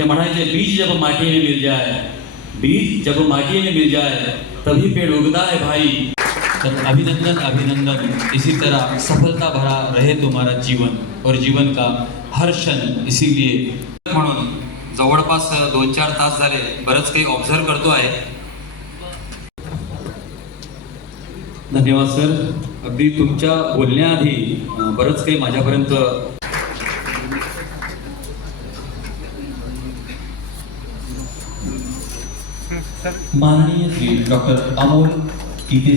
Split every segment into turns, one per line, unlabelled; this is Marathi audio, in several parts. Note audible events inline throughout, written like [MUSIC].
ते म्हणायचे बीज जब माटी में मिल जाए बीज जब माटी में मिल जाए तभी पेड़ उगता है भाई।
तर अभिनंदन अभिनंदन। इसी तरह सफलता भरा रहे तुम्हारा जीवन और जीवन का हर क्षण। इसीलिए म्हणून जवळपास दोन चार तास झाले बरंच काही ऑब्झर्व करतो आहे.
धन्यवाद सर अगदी तुमच्या बोलण्याआधी बरंच काही माझ्यापर्यंत माननीय श्री डॉक्टर अमोल गीते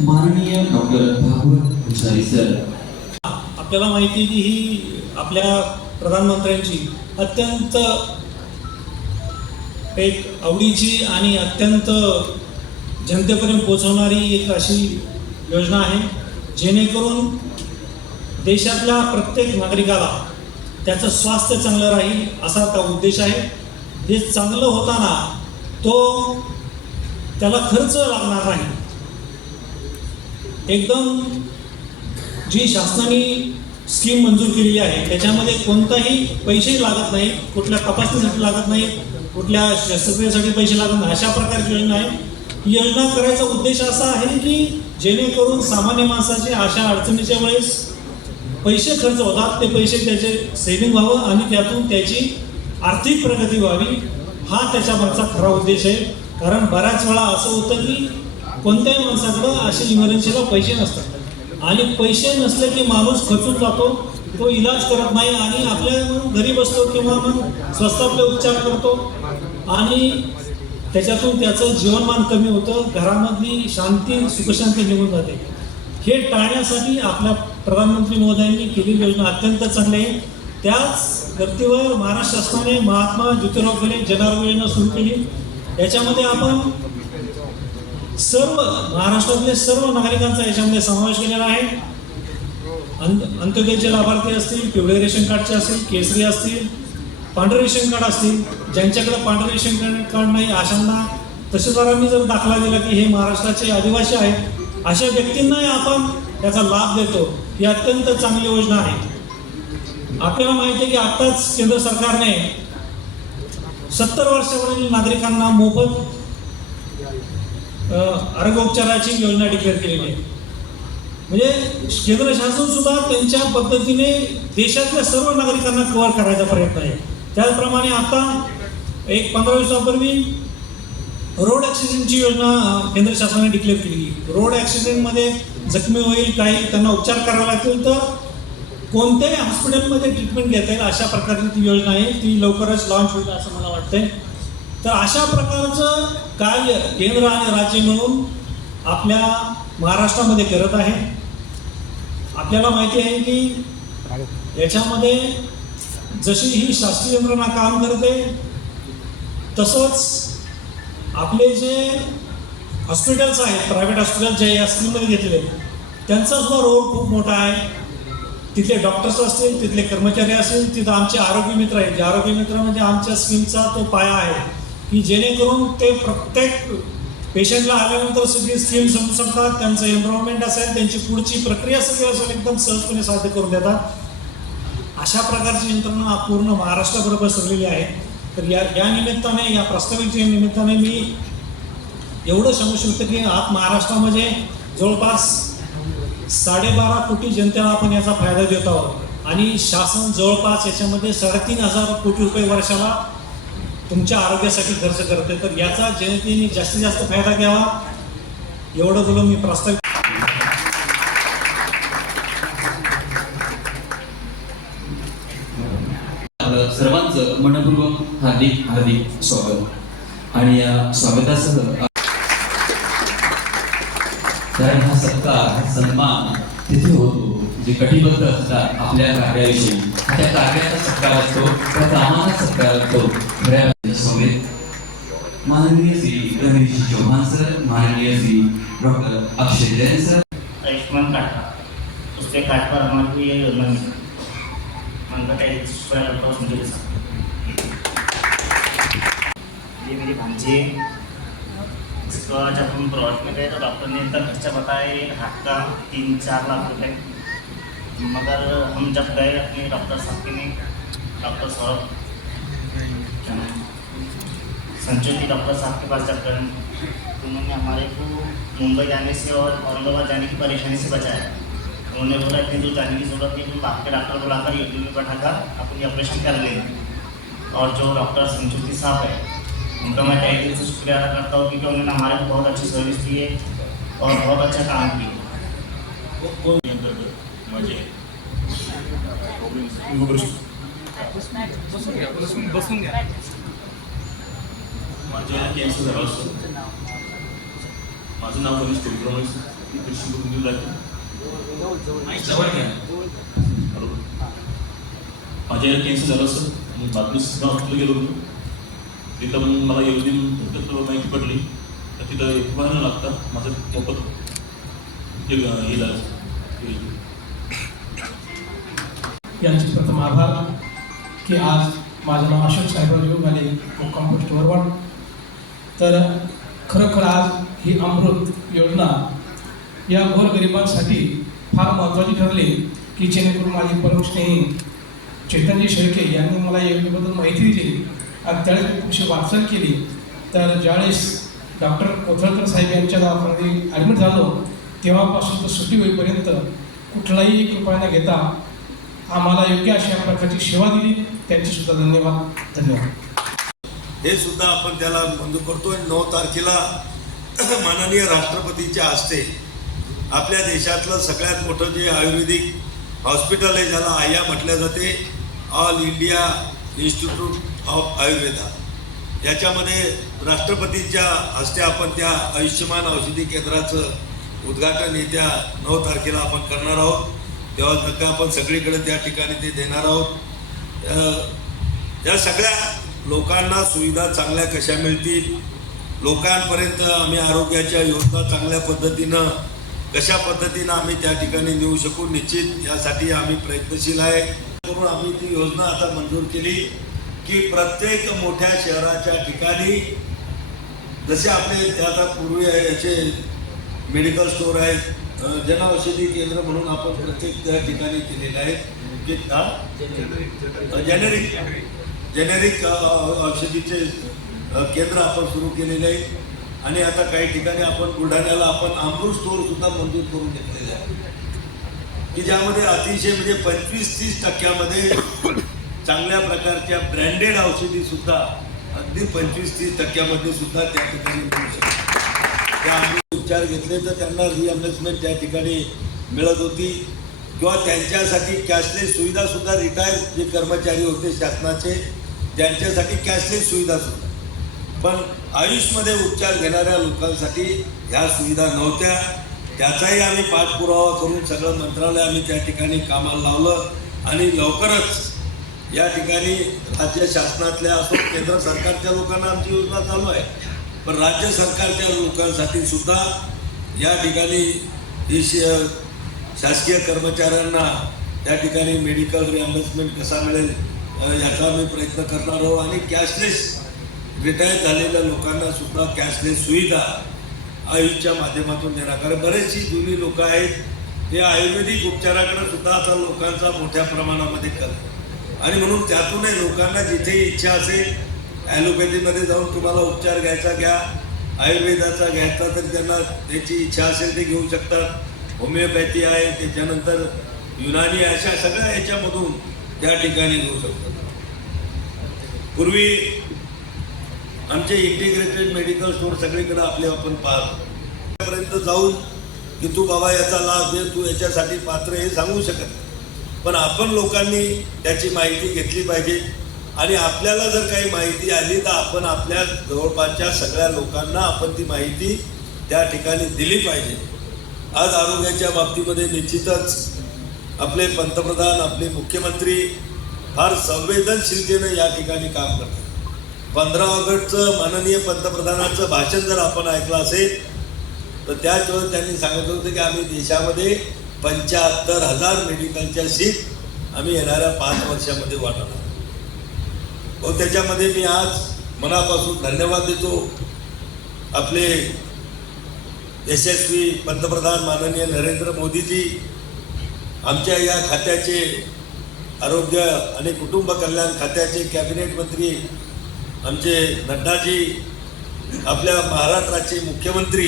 माननीय डॉक्टर भागवत भुसारी सर.
आपल्याला माहिती की ही आपल्या प्रधानमंत्र्यांची अत्यंत एक आवडीची आणि अत्यंत जनतेपर्यंत पोहोचवणारी एक अशी योजना आहे जेणेकरून देशातल्या प्रत्येक नागरिकाला त्याचं स्वास्थ्य चांगलं राहील असा त्या उद्देश आहे. हे चांगलं होताना तो त्याला खर्च लागणार नाही. एकदम जी शासनाने स्कीम मंजूर केलेली आहे त्याच्यामध्ये कोणताही पैसे लागत नाही कुठल्या तपासणीसाठी लागत नाही कुठल्या शस्त्रक्रियेसाठी पैसे लागत नाही अशा प्रकारची योजना आहे. ही योजना करायचा उद्देश असा आहे की जेणेकरून सामान्य माणसाचे अशा अडचणीच्या वेळेस पैसे खर्च होतात ते पैसे त्याचे सेव्हिंग व्हावं आणि त्यातून त्याची आर्थिक प्रगती व्हावी हा त्याच्या मागचा खरा उद्देश आहे. कारण बऱ्याच वेळा असं होतं की कोणत्याही माणसाकडं असे इमर्जन्सीला पैसे नसतात. आणि पैसे नसले की माणूस खचून जातो तो इलाज करत नाही आणि आपल्या घरी बसतो किंवा मग स्वस्तातले उपचार करतो. आणि त्याच्यातून त्याचं जीवनमान कमी होतं घरामधली शांती सुखशांती निघून जाते. हे टाळण्यासाठी आपल्या प्रधानमंत्री महोदयांनी केलेली योजना अत्यंत चांगली आहे. त्याच धर्तीवर महाराष्ट्र शासनाने महात्मा ज्योतिराव फुले जनारोग्य योजना सुरू केली. याच्यामध्ये आपण सर्व महाराष्ट्रातले सर्व नागरिकांचा याच्यामध्ये समावेश केलेला आहे. अंत अंत्योदयचे लाभार्थी असतील पिवळे रेशन कार्डचे असतील केसरी असतील पांढरे रेशन कार्ड असतील ज्यांच्याकडे पांढरे रेशन कार्ड कार्ड नाही अशांना तहसीलदारांनी जर दाखला दिला की हे महाराष्ट्राचे आदिवासी आहेत अशा व्यक्तींनाही आपण त्याचा लाभ देतो. ही अत्यंत चांगली योजना आहे. आपल्याला माहिती आहे की आत्ताच केंद्र सरकारने सत्तर वर्षावरील नागरिकांना मोफत आरोग्योपचाराची योजना डिक्लेअर केलेली आहे. म्हणजे केंद्र शासन सुद्धा त्यांच्या पद्धतीने देशातल्या सर्व नागरिकांना कव्हर करायचा प्रयत्न आहे. त्याचप्रमाणे आता एक पंधरा दिवसापूर्वी रोड ॲक्सिडेंटची योजना केंद्र शासनाने डिक्लेअर केली. रोड ॲक्सिडेंटमध्ये जखमी होईल काही त्यांना उपचार करावे लागतील तर कोणत्याही हॉस्पिटलमध्ये ट्रीटमेंट घेता येईल अशा प्रकारची ती योजना आहे. ती लवकरच लॉन्च होईल असं मला वाटतंय. तर अशा प्रकारचं कार्य केंद्र आणि राज्य मिळून आपल्या महाराष्ट्रामध्ये करत आहे. आपल्याला माहिती आहे की याच्यामध्ये जशी ही शास्त्रीय यंत्रणा काम करते तसंच आपले जे हॉस्पिटल्स आहेत प्रायव्हेट हॉस्पिटल जे या स्कीममध्ये घेतलेले त्यांचा सुद्धा रोल खूप मोठा आहे. तिथले डॉक्टर्स असतील तिथले कर्मचारी असतील तिथं आमचे आरोग्य मित्र आहेत. जे आरोग्य मित्र म्हणजे आमच्या स्कीमचा तो पाया आहे की जेणेकरून ते प्रत्येक पेशंटला आल्यानंतर सगळी स्कीम समजू शकतात त्यांचं एन्व्हायरमेंट असेल त्यांची पुढची प्रक्रिया सगळी असेल एकदम सहजपणे साध्य करून देतात. अशा प्रकारची यंत्रणा पूर्ण महाराष्ट्राबरोबर सरलेली आहे. तर या या निमित्ताने या प्रास्ताविकच्या निमित्ताने मी एवढं सांगू शकतो की आज महाराष्ट्रामध्ये जवळपास साडेबारा कोटी जनतेला आपण याचा फायदा देत. आहोत आणि शासन जवळपास याच्यामध्ये साडेतीन हजार कोटी रुपये वर्षाला तुमच्या आरोग्यासाठी खर्च करते. तर याचा जनतेने जास्तीत जास्त फायदा घ्यावा. एवढं बोलून मी
प्रस्ताव सर्वांचं मनपूर्वक हार्दिक हार्दिक स्वागत. आणि या स्वागतासह कारण हा सत्कार हा सन्मान तिथे होतो जे कटिबद्ध असतात आपल्या कार्याविषयी. त्या कार्याचा सत्कार असतो त्या कामाचा सत्कार असतो खऱ्या अर्थाने माननीय श्री रमेश चौहान सर माननीय श्री डॉक्टर अक्षय जैन सर.
आयुष्मान काटला उसके काट पर हमारे ये योजना मिली मन का स्वयं ये मेरी भांजी है। इसका जब हम ब्रॉड में गए तो डॉक्टर ने इतना खर्चा बताया ये हाथ का तीन चार लाख रुपए। मगर हम जब गए अपने डॉक्टर साहब के में डॉक्टर सौरभ जी डॉक्टर साहब के पास जब गए तो उन्होंने हमारे को मुंबई जाने से और औरंगाबाद जाने की परेशानी से बचाया। उन्होंने बोला, इतनी दूर जाने की ज़रूरत नहीं, तुम आपके डॉक्टर बुलाकर यूट्यूब में बैठाकर अपन अपनी ऑपरेशन कर लेंगे और जो डॉक्टर संजुक्ति साहब है उनका मैं तहे दिल से शुक्रिया अदा करता हूँ क्योंकि उन्होंने हमारे को बहुत अच्छी सर्विस दी है और बहुत अच्छा काम किया
माझे माझ्या कॅन्सर झाला असतो माझं नाव गणेश मी कृषी माझ्या कॅन्सर झालं असतं मी बातमी सुद्धा हॉस्पिटल गेलो होतो तिथं पण मला योजने माहिती पडली. तर तिथं एक न लागता माझं मोफत हे
यांचे प्रथम आभार की आज माझं नाव अशोक साहेबराव येऊन आले मुक्काम पोस्ट वरवड तर खरोखर आज ही अमृत योजना या गोरगरिबांसाठी फार महत्त्वाची ठरली की जेणेकरून माझी परमस्नेही चैतन्य शेळके यांनी मला योजनेबद्दल माहिती दिली. आणि त्यावेळेस मी खुशी वाटचाल केली तर ज्यावेळेस डॉक्टर कोथळकर साहेब यांच्या दवाखान्यात ॲडमिट झालो तेव्हापासून तर सुट्टी होईपर्यंत कुठलाही एक रुपया न घेता आम्हाला योग्य अशा प्रकारची सेवा दिली. त्यांचे सुद्धा धन्यवाद. धन्यवाद.
हे सुद्धा आपण त्याला मंजूर करतो नऊ तारखेला [CLEARS THROAT] माननीय राष्ट्रपतीच्या हस्ते आपल्या देशातलं सगळ्यात मोठं जे आयुर्वेदिक हॉस्पिटल आहे ज्याला आया म्हटलं जाते all India institute of Ayurveda याच्यामध्ये राष्ट्रपतींच्या हस्ते आपण त्या आयुष्यमान औषधी केंद्राचं उद्घाटन येत्या नऊ तारखेला आपण करणार आहोत. तेव्हा नक्की आपण सगळीकडे त्या ठिकाणी ते देणार आहोत. या सगळ्या लोकांना सुविधा चांगल्या कशा मिळतील? लोकांपर्यंत आम्ही आरोग्याच्या योजना चांगल्या पद्धतीनं कशा पद्धतीनं आम्ही त्या ठिकाणी नेऊ शकू? निश्चित यासाठी आम्ही प्रयत्नशील आहे. करून आम्ही ती योजना आता मंजूर केली की प्रत्येक मोठ्या शहराच्या ठिकाणी जसे आपले आता पूर्वी आहे याचे मेडिकल स्टोर आहेत जनऔषधी केंद्र म्हणून आपण प्रत्येक त्या ठिकाणी केलेले आहेत. की हा? जेनेरिक जेनेरिक औषधीचे केंद्र आपण सुरू केलेले आहे आणि आता काही ठिकाणी आपण बुलढाण्याला आपण आंबूर स्टोअर सुद्धा मंजूर करून घेतलेले आहे की ज्यामध्ये अतिशय म्हणजे पंचवीस तीस टक्क्यामध्ये चांगल्या प्रकारच्या ब्रँडेड औषधी सुद्धा अगदी पंचवीस तीस टक्क्यामध्ये सुद्धा त्या ठिकाणी मिळू शकतात. त्या आम्ही उपचार घेतले तर त्यांना रिअम्बर्समेंट त्या ठिकाणी मिळत होती. किंवा त्यांच्यासाठी कॅशलेस सुविधा सुद्धा रिटायर जे कर्मचारी होते शासनाचे त्यांच्यासाठी कॅशलेस सुविधा सुद्धा. पण आयुषमध्ये उपचार घेणाऱ्या लोकांसाठी ह्या सुविधा नव्हत्या. त्याचाही आम्ही पाठपुरावा करून सगळं मंत्रालय आम्ही त्या ठिकाणी कामाला लावलं आणि लवकरच या ठिकाणी राज्य शासनातल्या असो केंद्र सरकारच्या लोकांना आमची योजना चालू आहे. पण राज्य सरकारच्या लोकांसाठी सुद्धा या ठिकाणी ही शासकीय कर्मचाऱ्यांना त्या ठिकाणी मेडिकल रिअम्बर्समेंट कसा मिळेल याचा आम्ही प्रयत्न करणार आहोत. आणि कॅशलेस रिटायर झालेल्या लोकांना सुद्धा कॅशलेस सुविधा आयुषच्या माध्यमातून देणार. कारण बरेचशी जुनी लोक आहेत हे आयुर्वेदिक उपचाराकडे सुद्धा आता लोकांचा मोठ्या प्रमाणामध्ये कल. आणि म्हणून त्यातूनही लोकांना जिथे इच्छा असेल ॲलोपॅथीमध्ये जाऊन तुम्हाला उपचार घ्यायचा घ्या आयुर्वेदाचा घ्यायचा तर त्यांना त्याची इच्छा असेल ते घेऊ शकतात. होमिओपॅथी आहे त्याच्यानंतर युनानी अशा सगळ्या याच्यामधून त्या ठिकाणी घेऊ शकतात. पूर्वी आमचे इंटिग्रेटेड मेडिकल स्टोअर सगळीकडे आपले आपण पाहतो. त्यापर्यंत जाऊन की तू बाबा याचा लाभ दे तू याच्यासाठी पात्र हे सांगू शकत पण आपण लोकांनी त्याची माहिती घेतली पाहिजे. आणि आपल्याला जर काही माहिती आली तर आपण आपल्या जवळपासच्या सगळ्या लोकांना आपण ती माहिती त्या ठिकाणी दिली पाहिजे. आज आरोग्याच्या बाबतीमध्ये निश्चितच आपले पंतप्रधान आपले मुख्यमंत्री फार संवेदनशीलतेनं या ठिकाणी काम करतात. पंधरा ऑगस्टचं माननीय पंतप्रधानांचं भाषण जर आपण ऐकलं असेल तर त्याच वेळेस त्यांनी सांगितलं होतं की आम्ही देशामध्ये पंच्याहत्तर हजार मेडिकलच्या सीट आम्ही येणाऱ्या पाच वर्षामध्ये वाढवणार व हो, त्याच्यामध्ये मी आज मनापासून धन्यवाद देतो. आपले यशस्वी पंतप्रधान माननीय नरेंद्र मोदीजी आमच्या या खात्याचे आरोग्य आणि कुटुंब कल्याण खात्याचे कॅबिनेट मंत्री आमचे नड्डाजी आपल्या महाराष्ट्राचे मुख्यमंत्री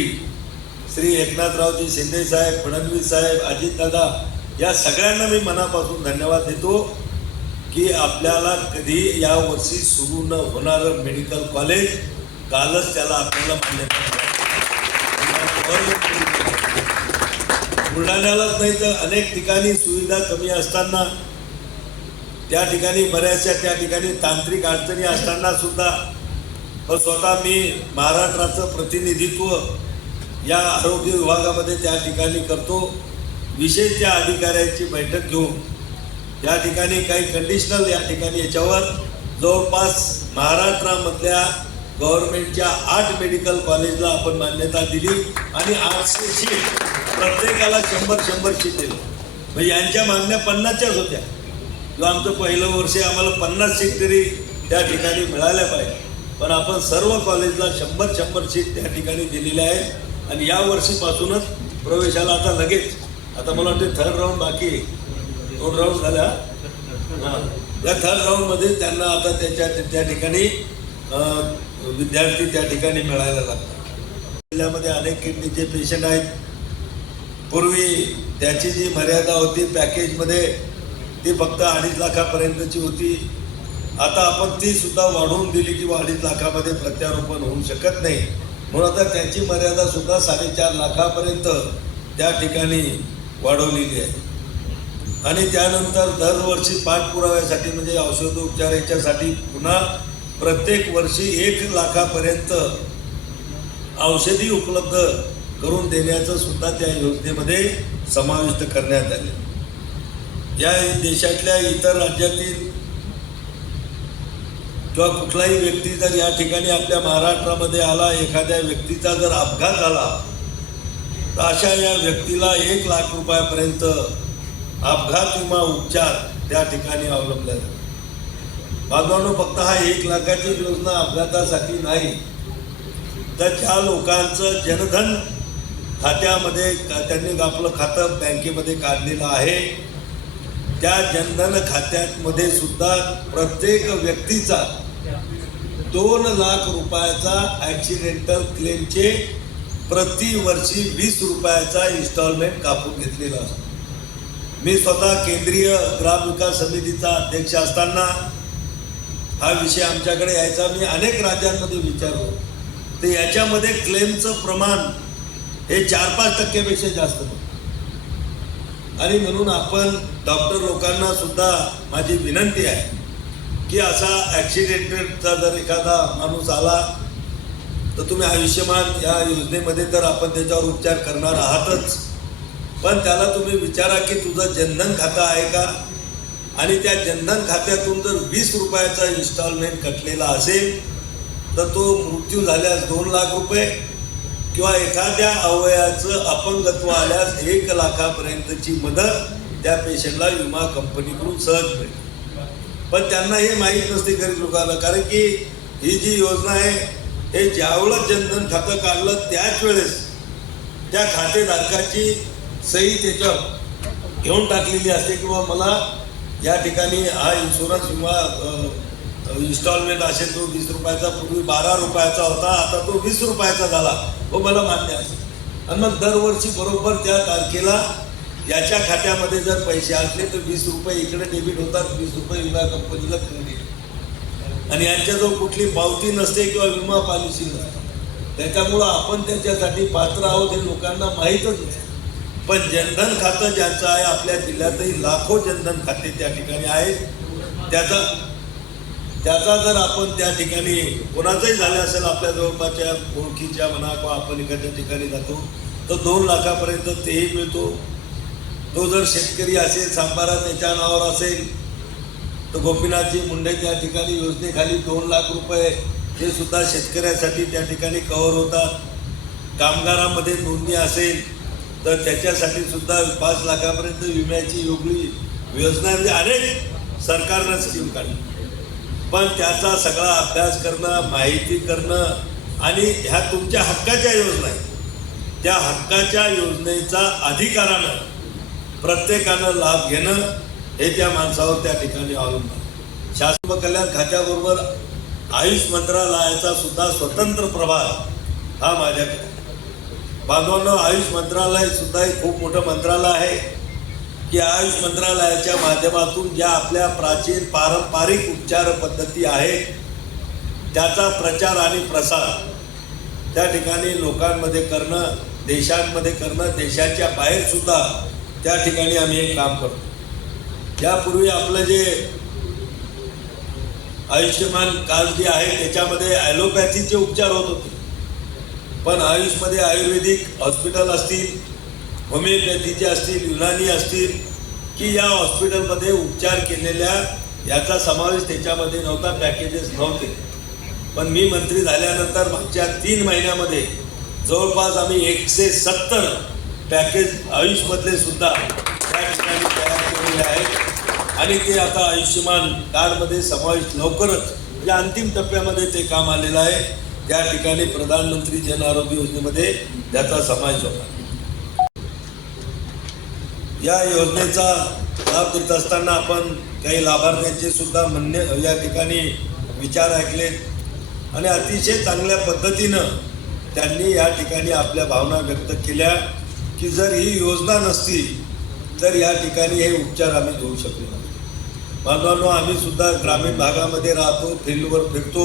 श्री एकनाथरावजी शिंदे साहेब फडणवीस साहेब अजितदादा या सगळ्यांना मी मनापासून धन्यवाद देतो की आपल्याला कधी यावर्षी सुरू न होणारं मेडिकल कॉलेज कालच त्याला आपल्याला मान्यता बुलढाण्यालाच नाही तर अनेक ठिकाणी सुविधा कमी असताना त्या ठिकाणी बऱ्याचशा त्या ठिकाणी तांत्रिक अडचणी असताना सुद्धा स्वतः मी महाराष्ट्राचं प्रतिनिधित्व या आरोग्य विभागामध्ये त्या ठिकाणी करतो. विशेष त्या अधिकाऱ्यांची बैठक घेऊन या ठिकाणी काही कंडिशनल या ठिकाणी याच्यावर जवळपास महाराष्ट्रामधल्या गव्हर्नमेंटच्या आठ मेडिकल कॉलेजला आपण मान्यता दिली आणि आठशे शीट प्रत्येकाला शंभर शंभर शीट दिली. म्हणजे यांच्या मागण्या पन्नासच्याच होत्या. किंवा आमचं पहिलं वर्ष आम्हाला पन्नास सीट तरी त्या ठिकाणी मिळाल्या पाहिजे. पण आपण सर्व कॉलेजला शंभर शंभर सीट त्या ठिकाणी दिलेल्या आहे आणि या वर्षीपासूनच प्रवेशाला आता लगेच आता मला वाटते थर्ड राऊंड बाकी आहे. दोन राऊंड झाल्या. हां. या थर्ड राऊंडमध्ये त्यांना आता त्याच्या त्या ठिकाणी विद्यार्थी त्या ठिकाणी मिळायला लागतात. जिल्ह्यामध्ये अनेक किडनीचे पेशंट आहेत. पूर्वी त्याची जी मर्यादा होती पॅकेजमध्ये ती फक्त अडीच लाखापर्यंतची होती. आता आपण ती सुद्धा वाढवून दिली किंवा अडीच लाखामध्ये प्रत्यारोपण होऊ शकत नाही. म्हणून आता त्याची मर्यादा सुद्धा साडेचार लाखापर्यंत त्या ठिकाणी वाढवलेली आहे. आणि त्यानंतर दरवर्षी पाठपुराव्यासाठी म्हणजे औषधोपचार याच्यासाठी पुन्हा प्रत्येक वर्षी एक लाखापर्यंत औषधी उपलब्ध करून देण्याचं सुद्धा त्या योजनेमध्ये समाविष्ट करण्यात आले. या देशातल्या इतर राज्यातील किंवा कुठलाही व्यक्ती जर या ठिकाणी आपल्या महाराष्ट्रामध्ये आला एखाद्या व्यक्तीचा जर अपघात झाला तर अशा या व्यक्तीला एक लाख रुपयापर्यंत अपघात विमा उपचार त्या ठिकाणी अवलंबला जातो बांधवांनो फक्त हा एक लाखाची योजना अपघातासाठी नाही तर ज्या लोकांचं जनधन खात्यामध्ये का- त्यांनी आपलं खातं बँकेमध्ये काढलेलं आहे त्या जनधन खात्यामध्ये सुद्धा प्रत्येक व्यक्तीचा दोन लाख रुपयाचा ॲक्सिडेंटल क्लेमचे प्रतिवर्षी वीस रुपयाचा इन्स्टॉलमेंट कापून घेतलेला असतो. मी स्वतः केंद्रीय ग्रामविकास समितीचा अध्यक्ष असताना हा विषय आमच्याकडे यायचा. मी अनेक राज्यांमध्ये विचारलो. तर याच्यामध्ये क्लेमचं प्रमाण हे चार पाच टक्क्यापेक्षा जास्त आणि म्हणून आपण डॉक्टर लोकांना सुद्धा माझी विनंती आहे की असा ॲक्सिडेंटचा जर एखादा माणूस आला तर तुम्ही आयुष्यमान या योजनेमध्ये तर आपण त्याच्यावर उपचार करणार आहातच. पण त्याला तुम्ही विचारा की तुझं जनधन खातं आहे का? आणि त्या जनधन खात्यातून जर वीस रुपयाचा इन्स्टॉलमेंट कटलेला असेल तर तो मृत्यू झाल्यास दोन लाख रुपये किंवा एखाद्या अवयवाचं अपंगत्व आल्यास एक लाखापर्यंतची मदत त्या पेशंटला विमा कंपनीकडून सहज मिळते पण त्यांना हे माहीत नसते गरीब लोकांना कारण की ही जी योजना आहे हे ज्यावेळेस जनधन खातं काढलं त्याच वेळेस त्या खातेधारकाची सही त्याच्यावर घेऊन टाकलेली असते किंवा मला या ठिकाणी हा इन्शुरन्स विमा इन्स्टॉलमेंट असेल तो वीस रुपयाचा पूर्वी बारा रुपयाचा होता आता तो वीस रुपयाचा झाला. व मला मान्य आहे. आणि मग दरवर्षी बरोबर त्या तारखेला याच्या खात्यामध्ये जर पैसे असले तर वीस रुपये इकडे डेबिट होतात वीस रुपये विमा कंपनीला क्रेडिट आणि यांच्याजवळ कुठली पावती नसते किंवा विमा पॉलिसी नसते. त्याच्यामुळं आपण त्यांच्यासाठी पात्र आहोत हे लोकांना माहीतच नाही. पण जनधन खातं ज्यांचं आहे आपल्या जिल्ह्यातही लाखो जनधन खाते त्या ठिकाणी आहेत. त्याचा त्याचा जर आपण त्या ठिकाणी कोणाचंही झालं असेल आपल्या जवळपासच्या ओळखीच्या म्हणा किंवा आपण एखाद्या ठिकाणी जातो तर दोन लाखापर्यंत तेही मिळतो. तो जर शेतकरी असेल सांबारा त्याच्या नावावर असेल तर गोपीनाथजी मुंडे त्या ठिकाणी योजनेखाली दोन लाख रुपये हे सुद्धा शेतकऱ्यासाठी त्या ठिकाणी कव्हर होतात. कामगारामध्ये नोंदणी असेल तर त्याच्यासाठी सुद्धा पाच लाखापर्यंत विम्याची योगळी योजना म्हणजे अनेक सरकारनं स्कीम काढली. पण त्याचा सगळा अभ्यास करणं माहिती करणं आणि ह्या तुमच्या हक्काच्या योजना आहेत. त्या हक्काच्या योजनेचा अधिकारानं प्रत्येकानं लाभ घेणं हे त्या माणसावर त्या ठिकाणी अवलंबून शासन व कल्याण खात्याबरोबर आयुष मंत्रालयाचा सुद्धा स्वतंत्र प्रभाग हा माझ्याकडे आहे. बांधवांनो आयुष मंत्रालय सुद्धा एक खूप मोठं मंत्रालय आहे की आयुष मंत्रालयाच्या माध्यमातून ज्या आपल्या प्राचीन पारंपरिक उपचार पद्धती आहेत त्याचा प्रचार आणि प्रसार त्या ठिकाणी लोकांमध्ये करणं देशांमध्ये करणं देशाच्या बाहेरसुद्धा त्या ठिकाणी आम्ही हे काम करतो. यापूर्वी आपलं जे आयुष्यमान कार्ड जे आहे त्याच्यामध्ये ॲलोपॅथीचे उपचार होत होते. पण आयुषमध्ये आयुर्वेदिक हॉस्पिटल असतील होमिओपॅथीचे असतील युनानी असतील की या हॉस्पिटलमध्ये उपचार केलेल्या याचा समावेश त्याच्यामध्ये नव्हता पॅकेजेस नव्हते. पण मी मंत्री झाल्यानंतर मागच्या तीन महिन्यामध्ये जवळपास आम्ही एकशे सत्तर पॅकेज आयुषमधले सुद्धा त्या ठिकाणी तयार केलेले आहेत. आणि ते आता आयुष्यमान कार्डमध्ये समावेश लवकरच म्हणजे अंतिम टप्प्यामध्ये ते काम आलेलं आहे. त्या ठिकाणी प्रधानमंत्री जन आरोग्य योजनेमध्ये त्याचा समावेश होता या योजनेचा लाभ देत असताना आपण काही लाभार्थ्यांचे सुद्धा म्हणणे या ठिकाणी विचार ऐकलेत आणि अतिशय चांगल्या पद्धतीनं त्यांनी या ठिकाणी आपल्या भावना व्यक्त केल्या. की जर ही योजना नसती तर या ठिकाणी हे उपचार आम्ही घेऊ शकलो नाही. बांधवांनो आम्ही सुद्धा ग्रामीण भागामध्ये राहतो फील्डवर फिरतो.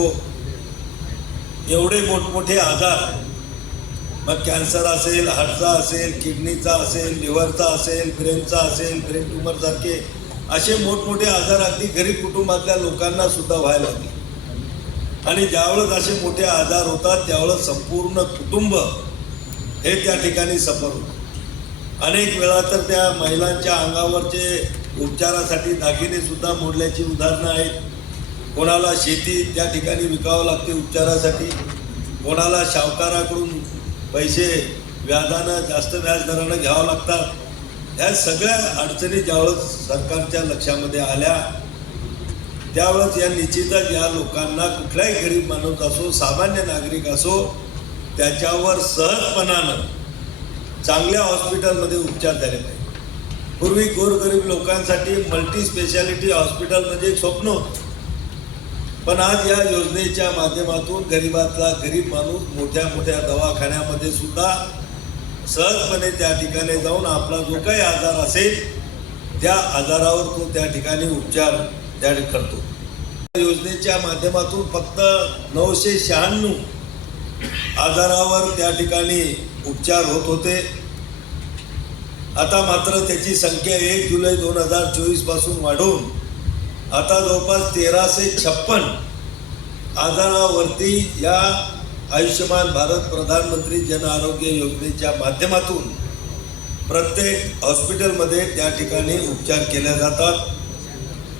एवढे मोठमोठे आजार. मग कॅन्सर असेल हार्टचा असेल किडनीचा असेल लिव्हरचा असेल ब्रेनचा असेल ब्रेन ट्युमरसारखे असे मोठमोठे आजार अगदी गरीब कुटुंबातल्या लोकांना सुद्धा व्हायला लागले. आणि ज्यावेळेस असे मोठे आजार होतात त्यावेळेस संपूर्ण कुटुंब हे त्या ठिकाणी सफर होतं. अनेक वेळा तर त्या महिलांच्या अंगावरचे उपचारासाठी दागिने सुद्धा मोडल्याची उदाहरणं आहेत. कोणाला शेती त्या ठिकाणी विकावं लागते उपचारासाठी. कोणाला शावकाराकडून पैसे व्याजानं जास्त व्याजदरानं घ्यावं लागतात. ह्या सगळ्या अडचणी ज्यावेळेस सरकारच्या लक्षामध्ये आल्या त्यावेळेस या निश्चितच या लोकांना कुठलाही गरीब माणूस असो सामान्य नागरिक असो त्याच्यावर सहजपणानं चांगल्या हॉस्पिटलमध्ये उपचार झाले पाहिजे. पूर्वी गोरगरीब लोकांसाठी मल्टी स्पेशालिटी हॉस्पिटल म्हणजे एक स्वप्न होतं. पण आज या योजनेच्या माध्यमातून गरीबातला गरीब माणूस मोठ्या मोठ्या दवाखान्यामध्ये सुद्धा सहजपणे त्या ठिकाणी जाऊन आपला जो काही आजार असेल त्या आजारावर तो त्या ठिकाणी उपचार त्या करतो. योजनेच्या माध्यमातून फक्त नऊशे शहाण्णव आजारावर त्या ठिकाणी उपचार होत होते. आता मात्र त्याची संख्या एक जुलै दोन हजार चोवीसपासून वाढून आता जवळपास तेराशे छप्पन आजारावरती या आयुष्यमान भारत प्रधानमंत्री जन आरोग्य योजनेच्या माध्यमातून प्रत्येक हॉस्पिटलमध्ये त्या ठिकाणी उपचार केले जातात.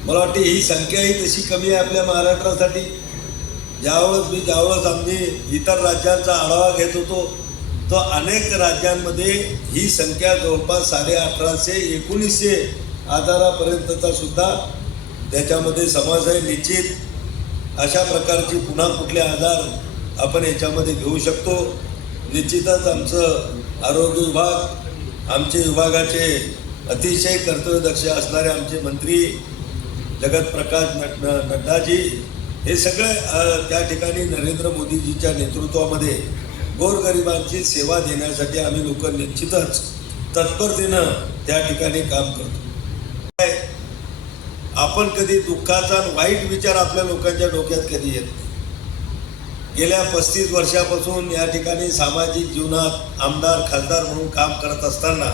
मला वाटते ही संख्याही तशी कमी आहे आपल्या महाराष्ट्रासाठी. ज्यावेळेस मी ज्यावेळेस आम्ही इतर राज्यांचा आढावा घेत होतो तो अनेक राज्यांमध्ये ही संख्या जवळपास साडे अठराशे एकोणीसशे आजारापर्यंतचा सुद्धा त्याच्यामध्ये समाज आहे. निश्चित अशा प्रकारची पुन्हा कुठले आजार आपण याच्यामध्ये घेऊ शकतो. निश्चितच आमचं आरोग्य विभाग आमचे विभागाचे अतिशय कर्तव्यदक्ष असणारे आमचे मंत्री जगत प्रकाश नट नड्डाजी हे सगळे त्या ठिकाणी नरेंद्र मोदीजीच्या नेतृत्वामध्ये गोरगरिबांची सेवा देण्यासाठी आम्ही लोक निश्चितच तत्परतेनं त्या ठिकाणी काम करतो. काय, आपण कधी दुःखाचा आणि वाईट विचार आपल्या लोकांच्या डोक्यात कधी येत नाही. गेल्या पस्तीस वर्षापासून या ठिकाणी सामाजिक जीवनात आमदार खासदार म्हणून काम करत असताना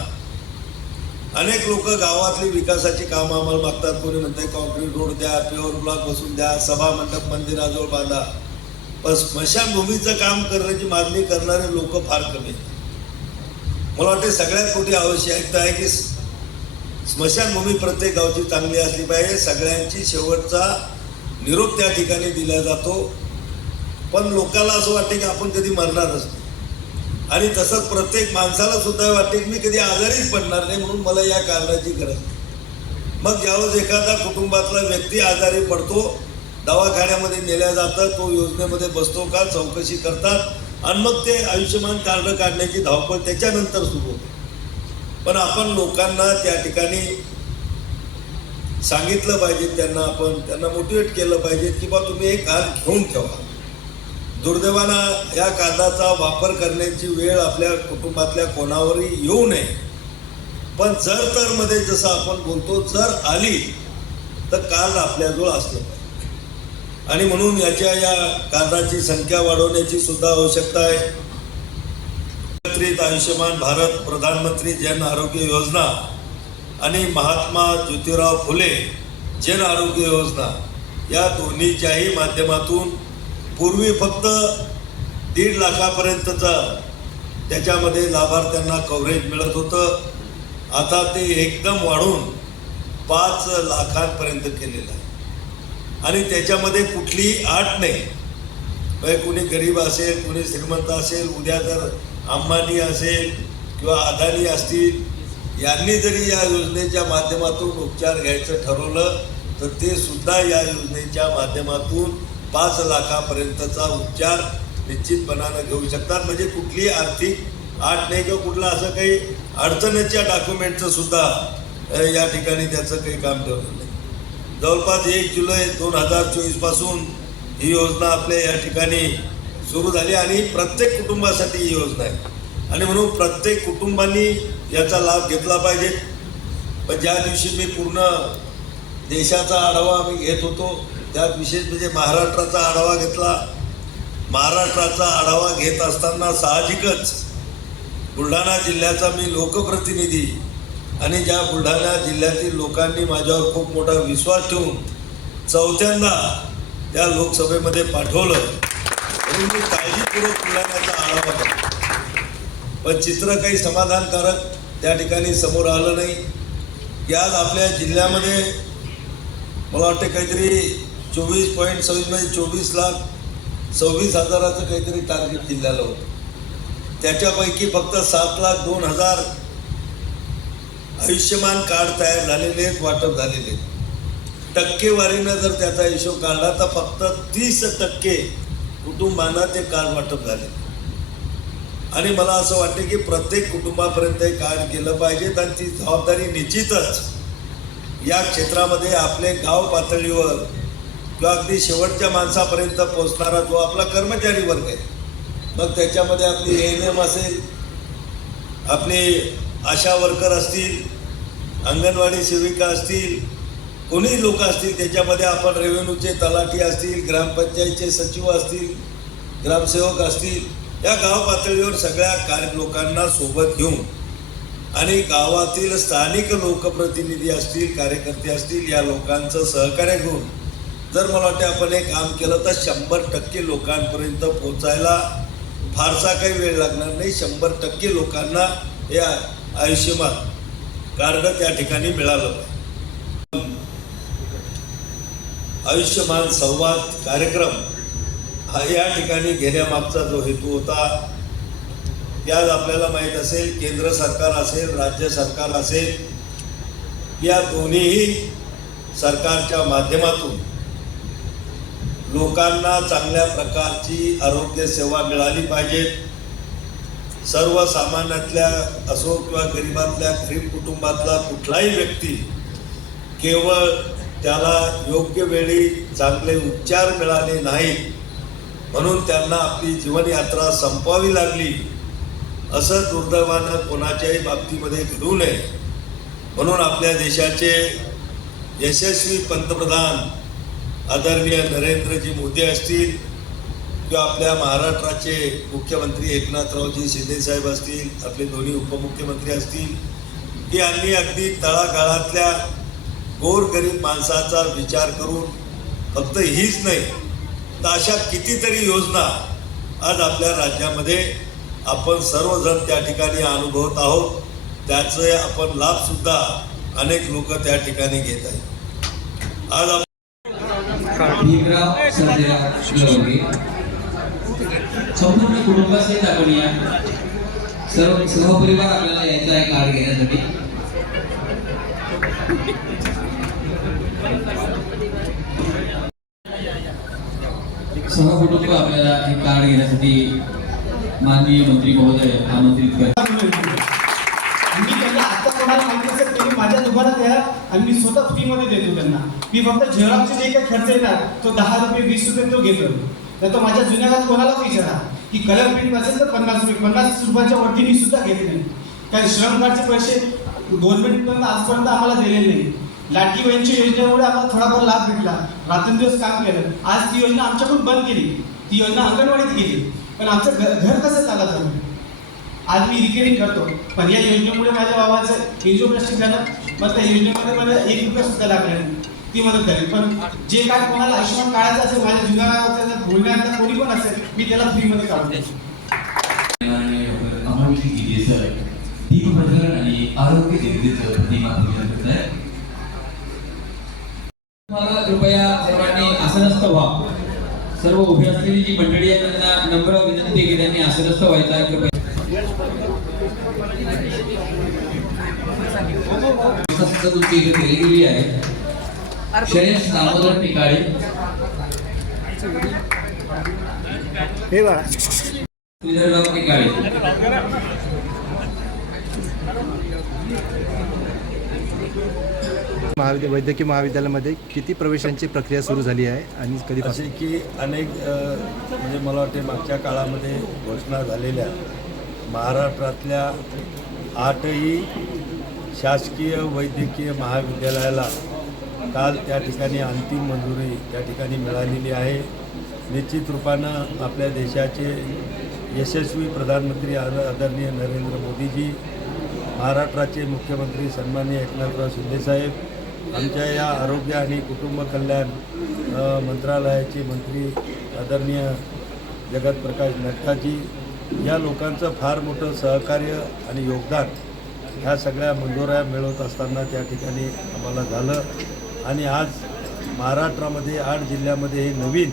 अनेक लोक गावातली विकासाची कामं आम्हाला मागतात. कोणी म्हणते कॉन्क्रीट रोड द्या प्युअर ब्लॉक बसून द्या सभा मंडप मंदिराजवळ बांधा. पण स्मशानभूमीचं काम करण्याची मागणी करणारे लोक फार कमी आहेत. मला वाटते सगळ्यात मोठी आवश्यकता आहे की स्मशानभूमी प्रत्येक गावची चांगली असली पाहिजे. सगळ्यांची शेवटचा निरोप त्या ठिकाणी दिला जातो. पण लोकांना असं वाटते की आपण कधी मरणारच नाही. आणि तसंच प्रत्येक माणसाला सुद्धा वाटते की मी कधी आजारीच पडणार नाही म्हणून मला या कारणाची गरज नाही. मग ज्यावेळेस एखादा कुटुंबातला व्यक्ती आजारी पडतो दवाखान्यामध्ये नेल्या जातं तो योजनेमध्ये बसतो का चौकशी करतात आणि मग ते आयुष्यमान कार्ड काढण्याची धावपळ त्याच्यानंतर सुरू होते. पण आपण लोकांना त्या ठिकाणी सांगितलं पाहिजे त्यांना आपण त्यांना मोटिवेट केलं पाहिजे की बा तुम्ही एक कार्ड घेऊन ठेवा. दुर्दैवानं या कार्डाचा वापर करण्याची वेळ आपल्या कुटुंबातल्या कोणावरही येऊ नये. पण जर तर मध्ये जसं आपण बोलतो जर आली तर कार्ड आपल्याजवळ असलं पाहिजे आणि म्हणून याच्या या कार्डाची संख्या वाढवण्याची सुद्धा आवश्यकता आहे. एकत्रित आयुष्यमान भारत प्रधानमंत्री जन आरोग्य योजना आणि महात्मा ज्योतिराव फुले जन आरोग्य योजना या दोन्हीच्याही माध्यमातून पूर्वी फक्त दीड लाखापर्यंतचा त्याच्यामध्ये लाभार्थ्यांना कव्हरेज मिळत होतं. आता ते एकदम वाढून पाच लाखांपर्यंत केलेलं आहे. आणि त्याच्यामध्ये कुठलीही आट नाही. म्हणजे कुणी गरीब असेल कुणी श्रीमंत असेल उद्या जर अंबानी असेल किंवा अदानी असतील यांनी जरी या योजनेच्या माध्यमातून उपचार घ्यायचं ठरवलं तर ते सुद्धा या योजनेच्या माध्यमातून पाच लाखापर्यंतचा उपचार निश्चितपणानं घेऊ शकतात. म्हणजे कुठलीही आर्थिक आठ नाही किंवा कुठलं असं काही अडचणीच्या डॉक्युमेंटचं सुद्धा या ठिकाणी त्याचं काही काम ठेवलं जवळपास एक जुलै दोन हजार चोवीसपासून ही योजना आपल्या या ठिकाणी सुरू झाली आणि प्रत्येक कुटुंबासाठी ही योजना आहे. आणि म्हणून प्रत्येक कुटुंबांनी याचा लाभ घेतला पाहिजे. पण ज्या दिवशी मी पूर्ण देशाचा आढावा मी घेत होतो त्यात विशेष म्हणजे महाराष्ट्राचा आढावा घेतला. महाराष्ट्राचा आढावा घेत असताना साहजिकच बुलढाणा जिल्ह्याचा मी लोकप्रतिनिधी आणि ज्या बुलढाणा जिल्ह्यातील लोकांनी माझ्यावर खूप मोठा विश्वास ठेवून चौथ्यांदा त्या लोकसभेमध्ये पाठवलं म्हणून मी काळजीपूर्वक बुलढाण्याचा आढावा घेतला. पण चित्र काही समाधानकारक त्या ठिकाणी समोर आलं नाही. की आज आपल्या जिल्ह्यामध्ये मला वाटते काहीतरी चोवीस पॉईंट सव्वीस म्हणजे चोवीस लाख सव्वीस हजाराचं काहीतरी टार्गेट जिल्ह्याला होतं. त्याच्यापैकी फक्त सात लाख दोन हजार आयुष्यमान कार्ड तयार झालेले आहेत वाटप झालेले आहेत. टक्केवारीनं जर त्याचा हिशोब काढला तर फक्त तीस टक्के कुटुंबांना ते कार्ड वाटप झाले. आणि मला असं वाटतं की प्रत्येक कुटुंबापर्यंत हे कार्ड केलं पाहिजे आणि ती जबाबदारी निश्चितच या क्षेत्रामध्ये आपले गाव पातळीवर किंवा अगदी शेवटच्या माणसापर्यंत पोहोचणारा जो आपला कर्मचारी वर्ग आहे मग त्याच्यामध्ये आपली ए एन एम असेल आपले आशा वर्कर असतील अंगणवाडी सेविका असतील कोणीही लोक असतील त्याच्यामध्ये आपण रेव्हेन्यूचे तलाठी असतील ग्रामपंचायतचे सचिव असतील ग्रामसेवक असतील या गाव पातळीवर सगळ्या कार्य लोकांना सोबत घेऊन आणि गावातील स्थानिक लोकप्रतिनिधी असतील कार्यकर्ते असतील या लोकांचं सहकार्य घेऊन जर मला वाटते आपण हे काम केलं तर शंभर टक्के लोकांपर्यंत पोचायला फारसा काही वेळ लागणार नाही. शंभर टक्के लोकांना या आयुष्यमान कार्ड त्या ठिकाणी मिळालं. आयुष्यमान संवाद कार्यक्रम हा या ठिकाणी घेण्यामागचा जो हेतू होता यात आपल्याला माहीत असेल केंद्र सरकार असेल राज्य सरकार असेल या दोन्हीही सरकारच्या माध्यमातून लोकांना चांगल्या प्रकारची आरोग्य सेवा मिळाली पाहिजेत. सर्वसामान्यातल्या असो किंवा गरिबातल्या गरीब कुटुंबातला कुठलाही व्यक्ती केवळ त्याला योग्य वेळी चांगले उपचार मिळाले नाहीत म्हणून त्यांना आपली जीवनयात्रा संपवावी लागली असं दुर्दैवानं कोणाच्याही बाबतीमध्ये घडू नये. म्हणून आपल्या देशाचे यशस्वी पंतप्रधान आदरणीय नरेंद्रजी मोदी असतील किंवा आपल्या महाराष्ट्राचे मुख्यमंत्री एकनाथरावजी शिंदेसाहेब असतील आपले दोन्ही उपमुख्यमंत्री असतील की यांनी अगदी तळागाळातल्या गोरगरीब माणसाचा विचार करून फक्त हीच नाही तर अशा कितीतरी योजना आज आपल्या राज्यामध्ये आपण सर्वजण त्या ठिकाणी अनुभवत आहोत. त्याचे आपण लाभसुद्धा अनेक लोक त्या ठिकाणी घेत आहेत. आज आपण
संपूर्ण कुटुंबासहित आपण या सर्व सहपरिवार आपल्याला यायचा आहे कार्ड घेण्यासाठी. सहकुटुंब आपल्याला हे कार्ड घेण्यासाठी माननीय मंत्री महोदय आमंत्रित करतात.
मी
त्यांना आता कोणाला माहिती असेल त्यांनी माझ्या दुकानात या आणि मी स्वतः फ्रीमध्ये देतो त्यांना. मी फक्त झेरॉक्सचे जे काही खर्च येणार तो दहा रुपये वीस रुपये तो घेतो. तर तो माझ्या जुन्या कोणालाच कोणाला विचारा. की कलर प्रिंट असेल तर पन्नास रुपये. पन्नास रुपयाच्या वरती मी सुद्धा घेत नाही. कारण श्रम कार्डचे पैसे गव्हर्नमेंटपर्यंत आजपर्यंत आम्हाला दिलेले नाही. लाडकी बहीणच्या योजनेमुळे आम्हाला थोडाफार लाभ भेटला. रात्रंदिवस काम केलं. आज ती योजना आमच्याकडून बंद केली. ती योजना अंगणवाडीत गेली. पण आमचं घर घर कसं चालत आज मी रिकेरिंग करतो. पण या योजनेमुळे माझ्या बाबाचं एन्जिओप्लास्टिक झालं मग त्या योजनेमध्ये मला एक रुपया सुद्धा लागला नाही. ती मदत करेल पण जे काय कोणाला आयुष्यमान काढायचं असेल माझ्या जुन्या बोलण्यात कोणी पण असेल मी त्याला फ्रीमध्ये काढून द्यायची
अमोलजी आणि आरोग्य प्रतिमा पूजन करत आहे
मला कृपया सर्वांनी आसनस्थ व्हा. सर्व उभी असलेली जी मंडळी आहे त्यांना नम्र विनंती की त्यांनी आसनस्थ व्हायचं आहे. कृपया
तुमची इथे केली गेली आहे. शरेश दामोदर टिकाळे श्रीधरराव टिकाळे
महाविद्या वैद्यकीय महाविद्यालयामध्ये किती प्रवेशांची प्रक्रिया सुरू झाली आहे आणि कधी
असे की अनेक म्हणजे मला वाटते मागच्या काळामध्ये घोषणा झालेल्या महाराष्ट्रातल्या आठही शासकीय वैद्यकीय महाविद्यालयाला काल त्या ठिकाणी अंतिम मंजुरी त्या ठिकाणी मिळालेली आहे. निश्चित रूपानं आपल्या देशाचे यशस्वी प्रधानमंत्री आद आदरणीय नरेंद्र मोदीजी महाराष्ट्राचे मुख्यमंत्री सन्माननीय एकनाथराव शिंदेसाहेब आमच्या या आरोग्य आणि कुटुंब कल्याण मंत्रालयाचे मंत्री आदरणीय जगतप्रकाश नड्डाजी या लोकांचं फार मोठं सहकार्य आणि योगदान ह्या सगळ्या मंजुऱ्या मिळवत असताना त्या ठिकाणी आम्हाला झालं. आणि आज महाराष्ट्रामध्ये आठ जिल्ह्यामध्ये हे नवीन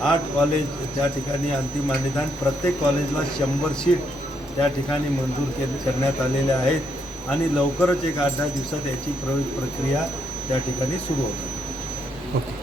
आठ कॉलेज त्या ठिकाणी अंतिम मान्यता प्रत्येक कॉलेजला शंभर सीट त्या ठिकाणी मंजूर के करण्यात आलेल्या आहेत. आणि लवकरच एक आठ दहा दिवसात याची प्रवेश प्रक्रिया त्या ठिकाणी सुरू होते.
ओके.